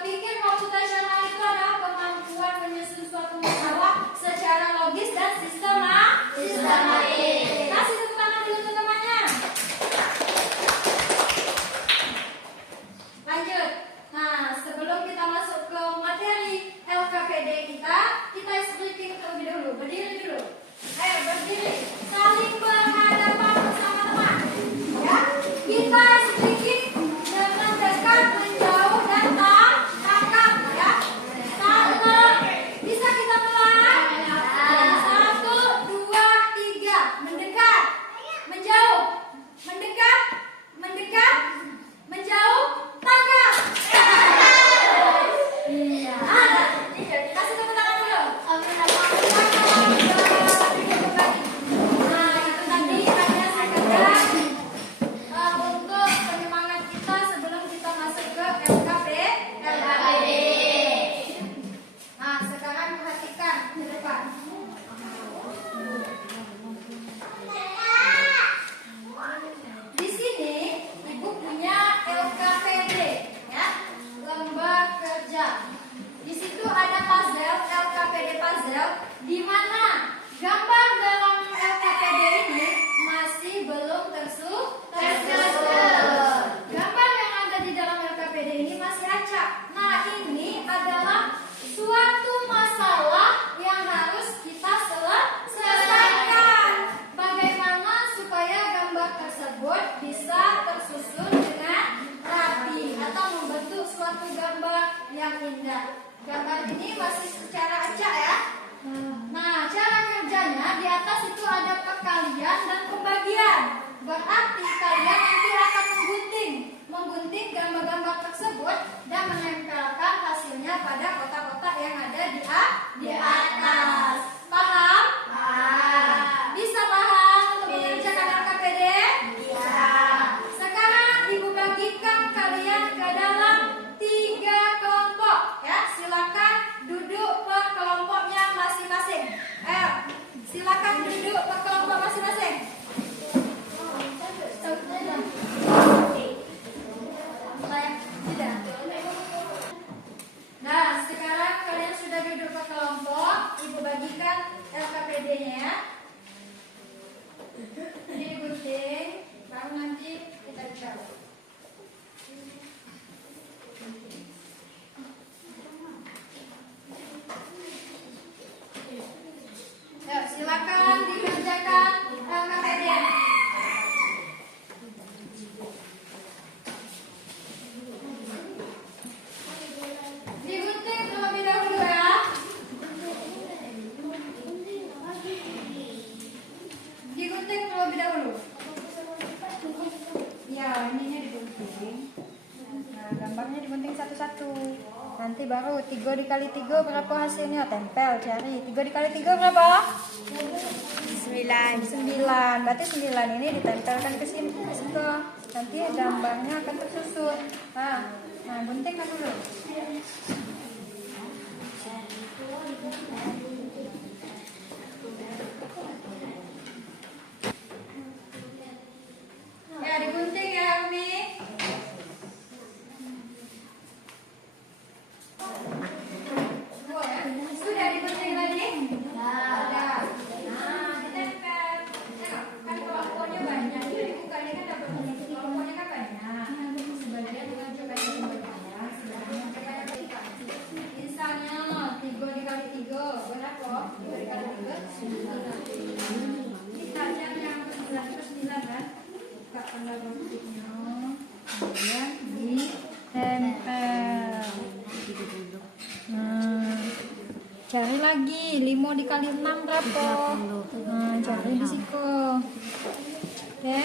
berpikir komputasional itu adalah kemampuan menyusun suatu masalah secara logis dan sistematis. Kasih tepuk tangan dulu teman-temannya. Lanjut. Nah, sebelum kita masuk ke materi LKPD kita speaking terlebih dahulu. Berdiri dulu. Ayo berdiri. Saling berhadapan bersama teman. Ya, kita speaking dengan dekat, menjauh, dan tangkap. Ya, satu. Bisa kita mulai? 1, 2, 3. Mendekat, menjauh, mendekat, mendekat, menjauh, tangkap. Kasih tepuk tangan dulu. Nah, itu tadi hanya sekedar untuk penyemangat kita sebelum kita masuk ke LKPD. Nah, sekarang perhatikan ke depan. Di sini Ibu punya LKPD, ya, lembar kerja. Di situ ada puzzle, LKPD puzzle, di mana gambar dalam LKPD ini masih belum tersusun. Gambar yang ada di dalam LKPD ini masih acak. Nah, ini adalah suatu masalah yang harus kita selesaikan. Bagaimana supaya gambar tersebut bisa tersusun dengan rapi atau membentuk suatu gambar yang indah. Gambar ini masih secara acak ya. Nah, cara kerjanya di atas itu ada perkalian dan pembagian. Berarti kalian nanti akan menggunting gambar-gambar tersebut dan menempelkan hasilnya pada kotak-kotak yang ada di atas. Paham? Bisa paham untuk mengerjakan LKPD? Bisa. Sekarang Ibu bagikan kalian ke dalam 3 kelompok. Ya, silakan duduk per kelompoknya masing-masing. Ayo, silakan duduk per kelompok masing-masing. Nah, sekarang kalian sudah duduk per kelompok. Ibu bagikan LKPD-nya ya. Jadi digunting, baru nanti kita bicara. Ya, silakan dikerjakan LKPD. Digunting terlebih dahulu ya. Digunting terlebih dahulu. Ya, ininya digunting. Nah, gambarnya digunting satu-satu. Nanti baru 3 dikali 3 berapa hasilnya? Tempel, cari. 3 dikali 3 berapa? 9. Berarti 9 ini ditempelkan ke sini, ke situ. Nanti gambarnya akan tersusun. Nah, guntingkan dulu. Ya, digunting ya, Umi. Sudah digunting tadi? Sudah. Nah, ditempel. Kan kelompoknya banyak. Jadi bukan ini kan dapat kelompoknya kan banyak. Sebagian mengajukan pembagian, sebagian mengajukan. Misalnya 3 dikali 3 berapa? 3 dikali 3 9. Kita yang ke-9 itu 9 kan? Buka tanda bentuknya. Kemudian ditempel. Nah, cari lagi 5 dikali 6 berapa? Nah, cari di situ. Oke.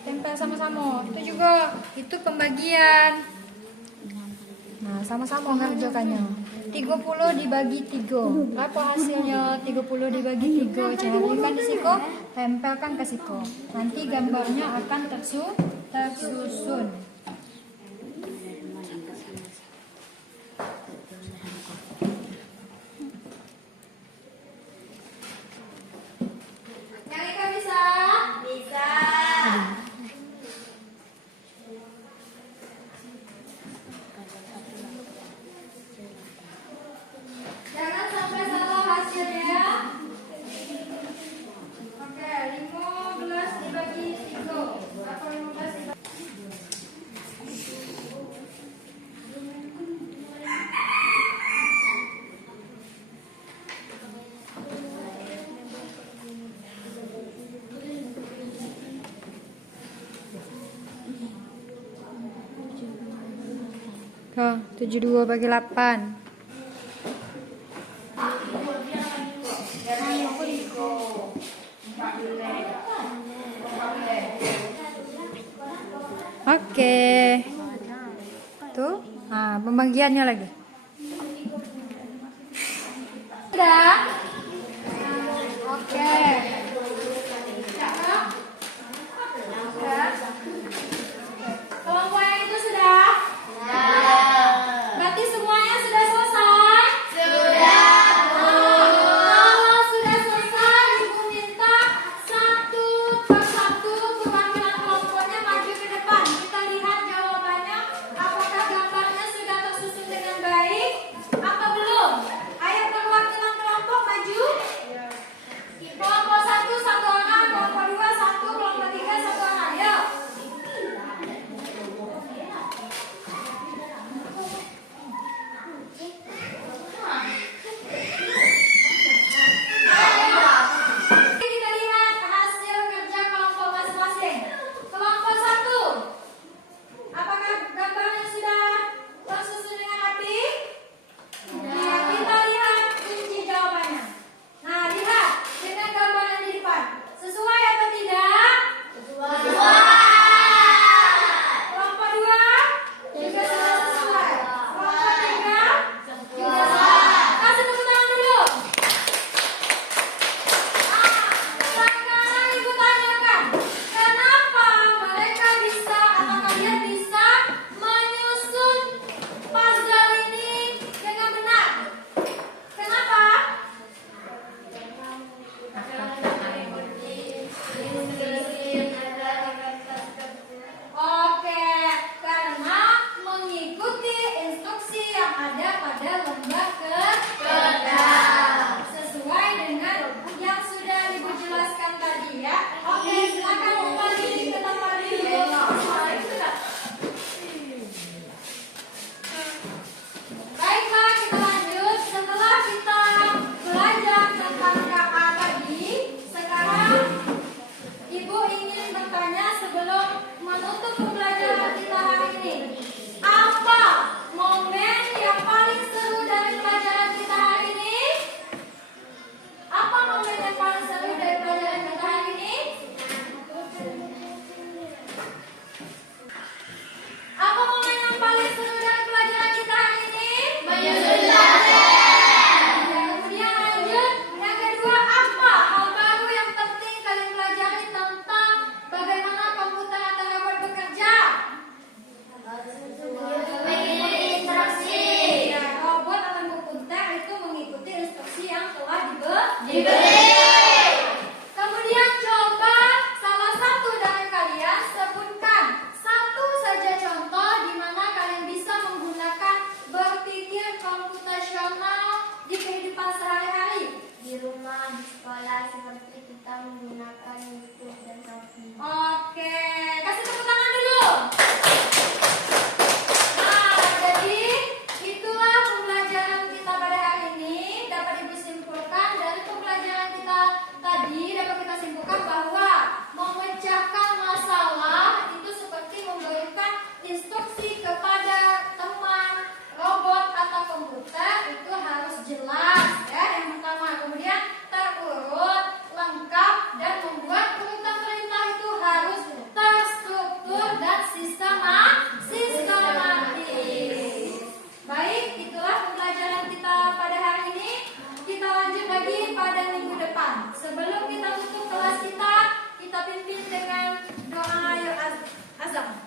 Tempel sama-sama. Itu juga, itu pembagian. Nah, sama-sama ngerjakannya. 30 dibagi 3. Berapa hasilnya? 30 dibagi 3. Carikan di situ, tempelkan ke situ. Nanti gambarnya akan tersusun. Yang Ika bisa? Bisa. Oh, 72 bagi 8. Oke. Tuh, nah, pembagiannya lagi. Sudah? Oke. Kelompok yang itu sudah? Berarti semuanya sudah selesai? Kalau sudah selesai, Ibu minta satu persatu perwakilan kelompoknya maju ke depan. Kita lihat jawabannya. Apakah gambarnya sudah tersusun dengan baik? Apa belum? Ayo perwakilan kelompok maju. Kelompok 1 satu orang, kelompok 2 satu, kelompok 3 satu orang. Ayo. Kita lihat hasil kerja kelompok masing-masing. Kelompok 1. Apakah gambarnya sudah tersusun dengan rapi? Nah, kita lihat kunci jawabannya. Nah, lihat dengan gambar yang di depan. Sesuai atau tidak? Kelompok 2 juga sudah sesuai. Kelompok 3 juga sesuai. Kasih tepuk tangan dulu. Sekarang Ibu tanyakan, kenapa mereka bisa atau kalian bisa menyusun puzzle ini dengan benar? Kenapa? Oke, karena mengikuti instruksi yang ada pada lembar keenam. Sesuai dengan yang sudah Ibu jelaskan tadi ya. Oke, silakan kembali ke tempat duduk. Baiklah, kita lanjut. Setelah kita belajar tentang KA tadi, sekarang Ibu ingin bertanya sebelum menutup pembelajaran kita hari ini. Apa momen yang paling seru dari pelajaran kita hari ini? Apa momen yang paling seru dari pelajaran kita hari ini? Apa momen yang paling seru dari pelajaran kita hari ini? Menyusun kemudian lanjut. Yang kedua, apa hal baru yang penting kalian pelajari tentang bagaimana komputer atau robot bekerja? Ya, robot atau komputer itu mengikuti instruksi yang telah diberi. Kemudian coba salah satu dari kalian sebutkan satu saja contoh di mana kalian bisa menggunakan berpikir komputasional di kehidupan sehari-hari. Di rumah, di sekolah, seperti kita menggunakan YouTube dan Shopee. Oke, kasih tepuk tangan dulu. Nah, jadi itulah pembelajaran kita pada hari ini. Dapat Ibu simpulkan dari pembelajaran kita tadi, dapat kita simpulkan bahwa memecahkan masalah itu seperti memberikan instruksi kepada teman, robot atau komputer itu harus jelas ya. Yang pertama, kemudian terurut, lengkap dan membuat perintah-perintah itu harus terstruktur dan sistematis. Baik, itulah pembelajaran kita pada hari ini. Kita lanjut lagi pada minggu depan. Sebelum kita tutup kelas kita pimpin dengan doa azan.